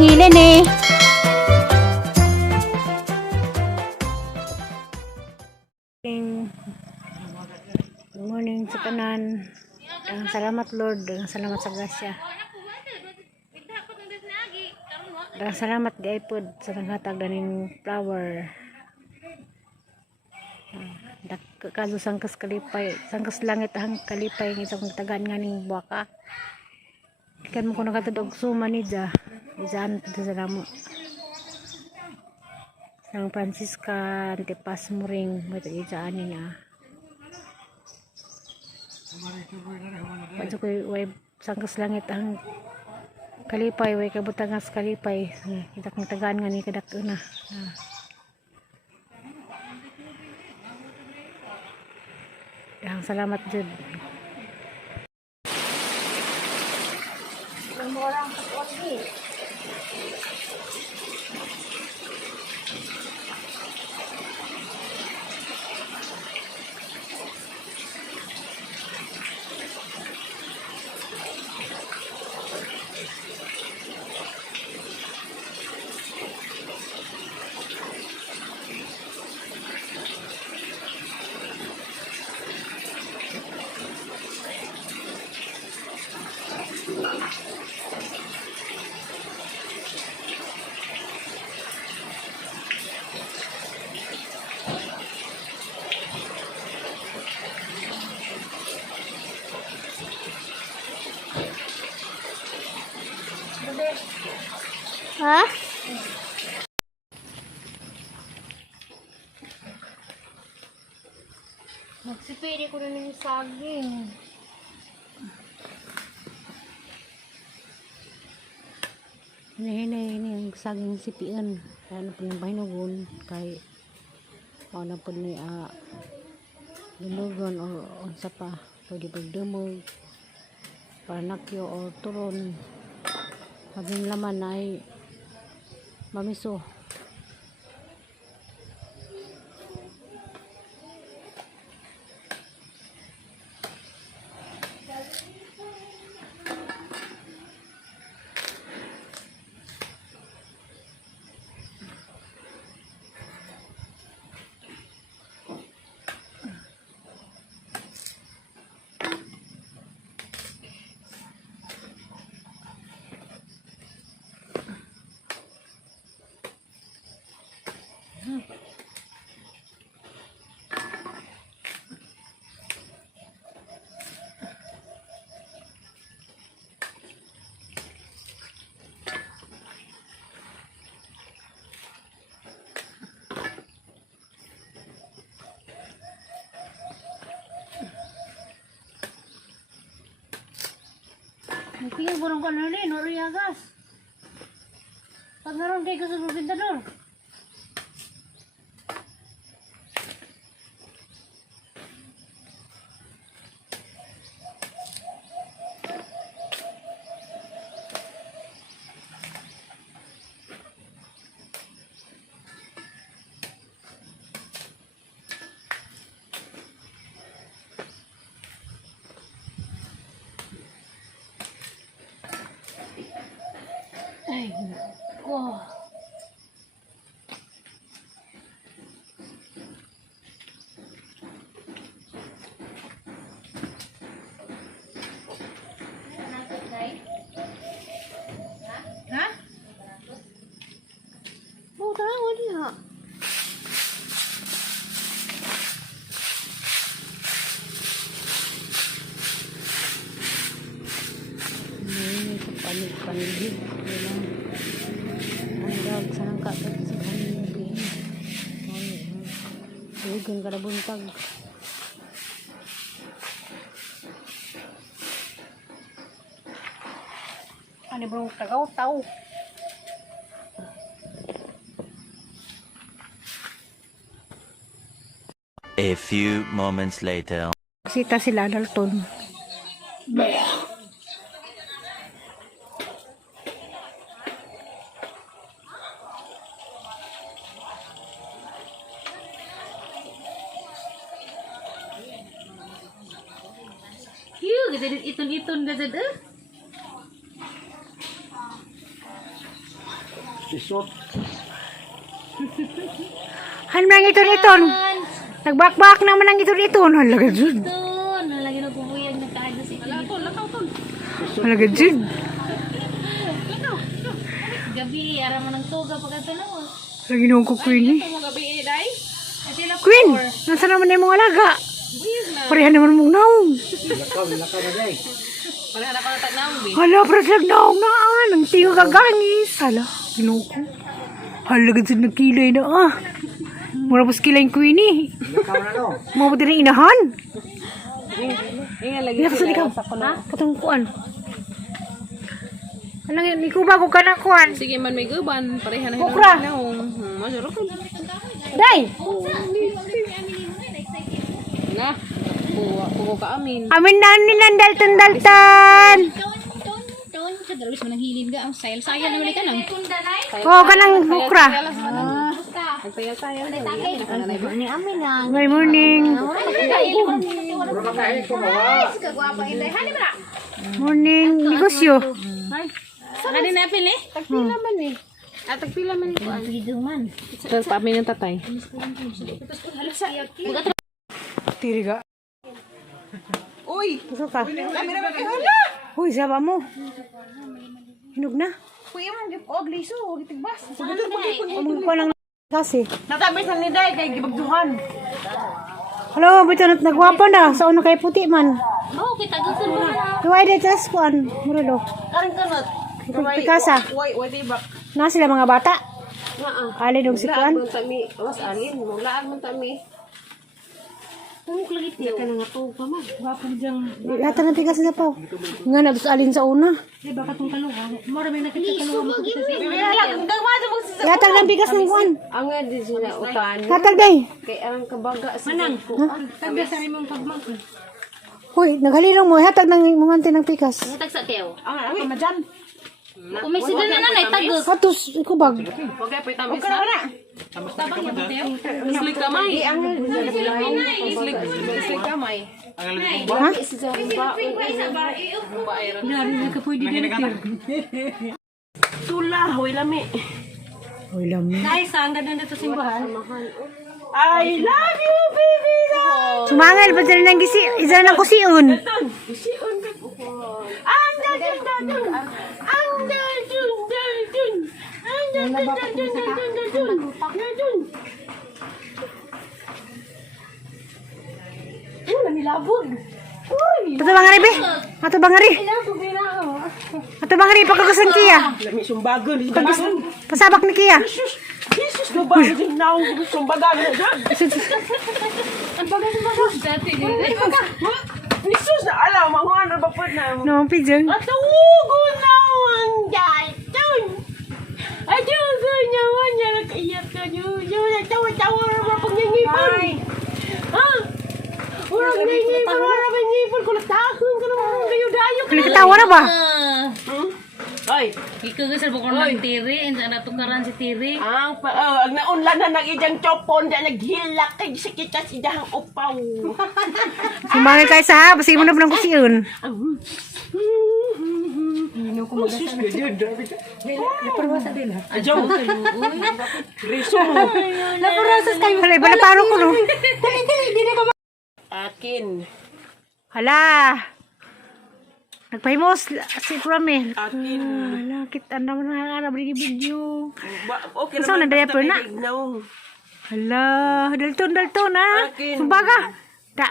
hilin eh. Good morning sa tanan. Salamat Lord, salamat sa grasya. Salamat di iPod sa naghatag daning flower. Kaso sangkas kalipay, sangkas langit ang kalipay ng isang tagaan nga ning buwaka. Ikan mo ko nakatudog suma ni Dja. Dizaan sa namo. Sang Francisca Antipas Muring mo ito isaan niya. Padyo ko way sangkas langit ang kalipay, way kabutangas kalipay. Kita kong tagaan nga ni kadak na. Salamat jud. Orang kapatid. Ha? Magsipili ko na ng saging. Hinahinay yung saging sipian. Kaya na po yung pahinugon. Kaya na po ni dinugon o unsa pa. Pwede pagdumog. Panakyo o turon. Paging laman ay mamiso. Tingin ko nung kanunin, oriagas. Pag naroon kayo sa subintador. Ay, nako. Ha? Oh, tara, dia. Ini panig-panig. Ang sa nang kapit sa kanin din. Huwag kada buntag. Ano bang tagaw-taw? A few moments later. Sita sila Dalton. Iton-iton gajad Sisot. Hanmang iton. Nagbakbak naman ang iton. Halaga jud. Doon, nalagyan ng bubuyag na tayo si Halaga jud. gabi, ara mo ng tuga pagkatanaw. Lagi nung ko Queen. Ito mo gabi, day? Queen, nasa naman na yung mga alaga? Pareha naman mong naong. Lakaw na day. Pareha na pang tagnaong, bi. Hala, pareha naong naan. Ang tingo gagangis. Hala, ginuko. Halaga jud nagkilay na Mura pas kilay yung Queen eh. Lakaw na no. Mabot din ang inahan. Inga lagi Hindi sa ikaw. Katong kuan. Anong yun? Ikuba ko ka ng kuan. Sige man may guban, pareha na Kukra. Masarap. Day! Na, pugo ka amin. Amin na nilang dalton. Doon, sa dalos mo nang hilid ka. Ang sayal-sayal naman ka nang. Oo, kanang bukra. Nagtayal-sayal. Good morning. Morning. Negosyo. Saka din napil eh. Tagpila man eh. Tagpila man ito. Tapos pamin ng tatay. Tiriga. Uy! Puso ka. Uy, saba mo. Hinog na. Kuya man, og liso, og itigbas. Umang ko lang kasi. Natabis na ni Day, kay gibagduhan. Hello, bito na nagwapa na. Sa una kay puti man. Oo, kita gusto mo na. Tuway de tas kuan. Murado. Karing kanot. Pikasa. Way tibak. Na sila mga bata. Ali dog si kuan. Tami, was alin, mulaan man tami. Tumuk lagi tiyo. Ka nga to pa man. Wapo diyang. Yata na pikas na pa. Nga na dos alin sa una. Di ba katong kaluha? Mara may nakita kaluha mo. Yata na pikas ng kuan. Ang nga di sila utan. Hatag day. Kay ang kabaga sa manang ko. Tagda sa imong pagmang. Hoy, naghalilong mo. Hatag ng mga ng pikas. Tag sa tiyo. Ang ka madyan. Umisida na nanay tagos. Hatos, ikubag. Okay, pa tamis na. Tabang yung tiyo. Slik kamay. Slik kamay. Ha? Tula, hoy lami. Hoy, lami. Nice, ang ganda nito simbahan. I love you, baby. Sumangal, ba't rin ang gisi? Isa na kusiun. Ato bangari, be? Ato bangari. Ato bangari, pagkagusan kiya. Lami sumbagon. Pasabak ni kiya. Jesus, gabay din na ako sumbagan na dyan. Jesus na alam, mga ano ba po na mo? No, pijang. Natugo na ang dayton. Atugo na ang nakaiyak ka nyo. Tawa-tawa na ba pag nangipon? Ha? Urang nangipon, urang nangipon. Kulatahon ka naman kayo dayo. Katawa na ba? Ay, Ikaw gasal bukor ng tiri, and na tukaran si tiri. ang naunlan na ng ijang chopon, dyan naghilak kay si kita si dahang upaw. Sumangal kayo sa ha. Basta mo na ba ng kusiun? Ajaw. Riso mo. Naparasas kayo. Wala, iba na parang ko no. Akin. Hala. Nagpahimos si Prame. Akin. Hala, kita naman na beli video. Okay Saan na diaper na? Hala, dalton na. Akin. Sumbaga. Da,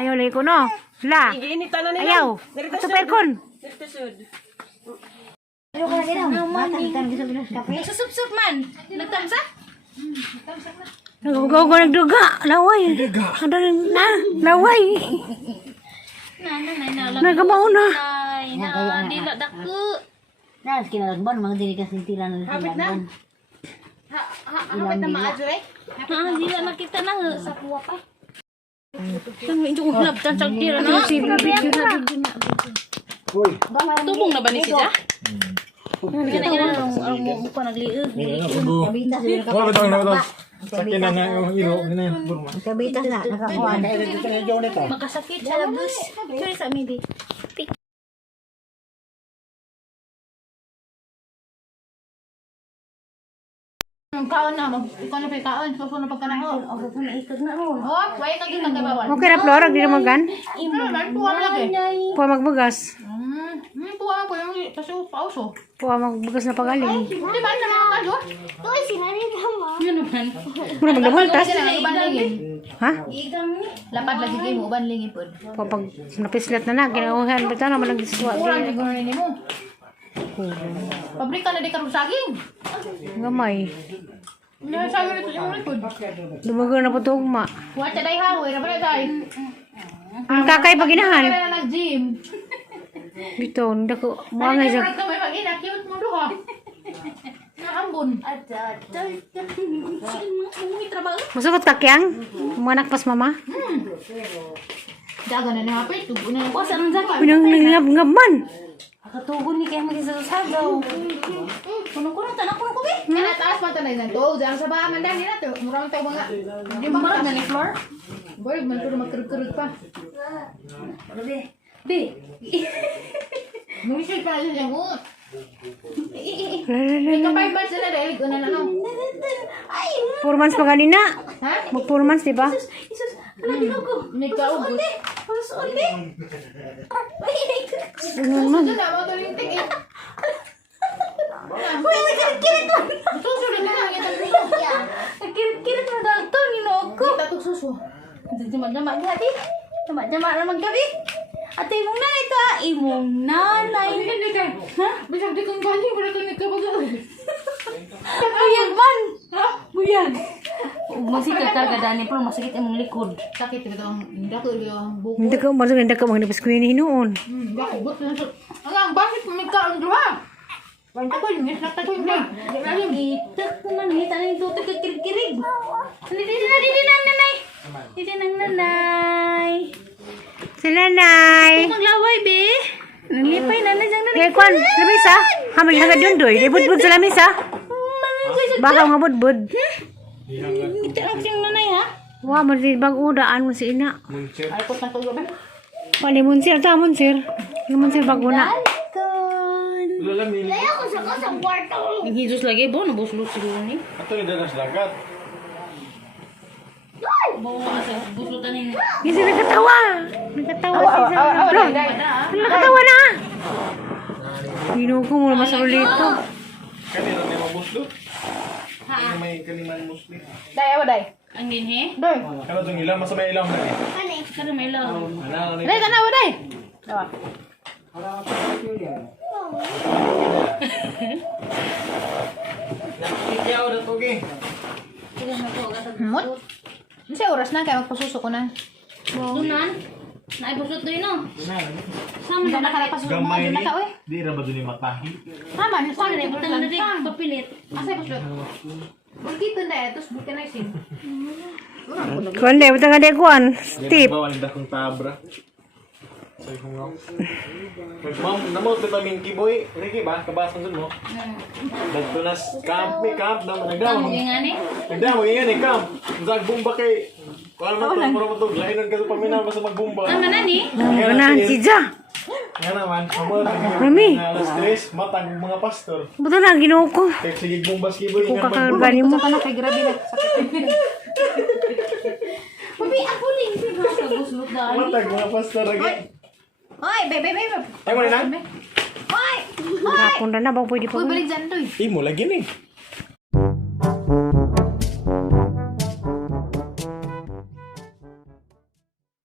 ayaw lagi ko no. Hala, Iinitan na nila. ayaw. Ito perkon. Dito sud. Susup-sup man. Nagtamsa? Nagagaw ko nagduga. Laway. Ada na, laway. Nagamaw na. Ay, na, dila dako. Nah, kinalagban, mga dili kasi tila na kinalagban. Hapit na maadre? Ha, dila nakita na sa kuwa pa. Saan mo inyo kung labtan sa tira na? Tubong na ba ni siya? Ang mukha nagliig. Kabitas na Wala ba ito ang nabatas? Sakyan na nga yung ilo. Kabitas na, nakakuha. Makasakit sa labus. Sorry sa amin, Kaon na, ikaw na kay kaon. Susunod pagka na ho. Ako po na ikot na ron. Oh, wait ka din kagabawan. Okay ra Flora, di na magan. Imo man tuwa lagi. Puwa magbugas. Tuwa ko yung kasi pauso. Puwa magbugas na pagaling. Di ba na mga kaso? Yun naman. Muna magdamultas. Kasi na ubanlingin. Ha? Igam ni. Lapad lagi kayo mo ubanlingin pod. Puwa pag napislat na ginauhan bitaw naman nagdiswa. Kurang di gano'n mo. Pabrika na di karong saging. Gamay. Sabi nito yung likod. Dumago na po tugma. Watcha day hawi, na ba na day? Ang kakay paginahan. Kaya na nag-gym. Dito, hindi ko. Mga nga siya. Ka may pag-ina, cute mo doon ha. Naambon. Masukot ka kyang? Manak pas mama? Daga na nahapit. Tubo na yung Wasa nang zakit. Pinang nangingab-ngab man. Akatugon ni kaya magkisasagaw. Kunong-kunong tanak ko be. Kaya taas man tanay na to. Diyan sa baha man dahil na to. Murang tayo mga. Di ba Marami mga ni floor. boy, man to magkurug-kurug pa. Be. Be. Mulisod pa siya mo. Lala. May kapay ba sila dahil ko na ano? 4 months pa ganina. Ha? Mag 4 months, di ba? Isus. Ano ginugo? May kaugos. Ano sa be? Ano man? Ito na, mga tulintik eh. Uy, nagkirit-kirit mo. Susunod na lang itong puso. Nagkirit-kirit mo dahil to. Ginoko. Kita itong suso. Jama-jama gadi. Jama-jama naman gabi. Ate imong nanay to ah. Imong nanay. Hindi ka. Ha? Bisag di kong galing, wala kang nagkabagay. Buyag man. Ha? Buyag. Masikit ka gadani pero masakit imong likod. Sakit ito ang hindi ko yung buko. Hindi ka, masuk hindi ka mga nabiskuhin noon. Hindi ako, but na sa... Ang bakit may kaon doon? Wala ko yung nata ko yung ba? Itak naman ni tanay to kirig-kirig. Dili na nanay. Dili na nanay. Si nanay. Maglaway be. Nalipay nanay jang nanay. Kaya kwan, lamisa. Hamil hangad yun doy. Di budbud sa lamisa. Baka nga budbud. Ito ang siyang nanay ha. Wah, mo di bag udaan mo si ina. Ay, ko na ko yung ba? Pali munsir, ta munsir. Munsir bag una. Kon. Lalamin. Yung Jesus lagi bo nabuslo siguro ni. Ato ni danas dagat. Bo sa buslutan ni. Kasi nagkatawa. Nagkatawa si Sarah. Bro, nakatawa na. Ginuko mo naman sa ulito. Kanina ni mabuslo. Ano may kaliman musli. Day, awa day. Ang din he. Day. Ano itong ilam? Masa may ilam na eh. Kada may law. Ano ni? Day, ka na, awa day. Awa. Ikiyaw na to gi. Mut? Kasi oras na, kaya magpasuso ko na. Sunan. Naibuslot do no. Sama Hindi na na nakapasuso mo, Gamay doon ni. na ka, uy. Di ra ba doon ni matahi? Tama, Sana sorry, rin butang na rin papilit. Asay pasulot. Bulkito na, tapos bulka na isin. Kuan de, butang ade kuan. Steve. Bawal dakong tabra. Say ko nga. Ma'am, namo to taming kiboy. Riki ba kabasan dun mo? Dagto nas camp mi camp na nagdaw. Ang nga ni. Nagdaw mo yan camp. Zag bomba kay. Kuan man to mura mo to. Lainan ka sa paminaw basta magbomba. Tama na ni. Ganahan si Ja. Nga naman, amo Mami. alas 3 matag mga pastor. Buto na ginuko. Kaya sige bombas kiboy Kung nga kakagani mo. Ano kay grabe na. Papi ako ling si ba sa buslot dali. matag mga pastor lagi. Hoy, bebe. Ay mo na. Hoy! Kapon na ba pwede pa. Uy, balik dyan, doy. Imo lagi ni.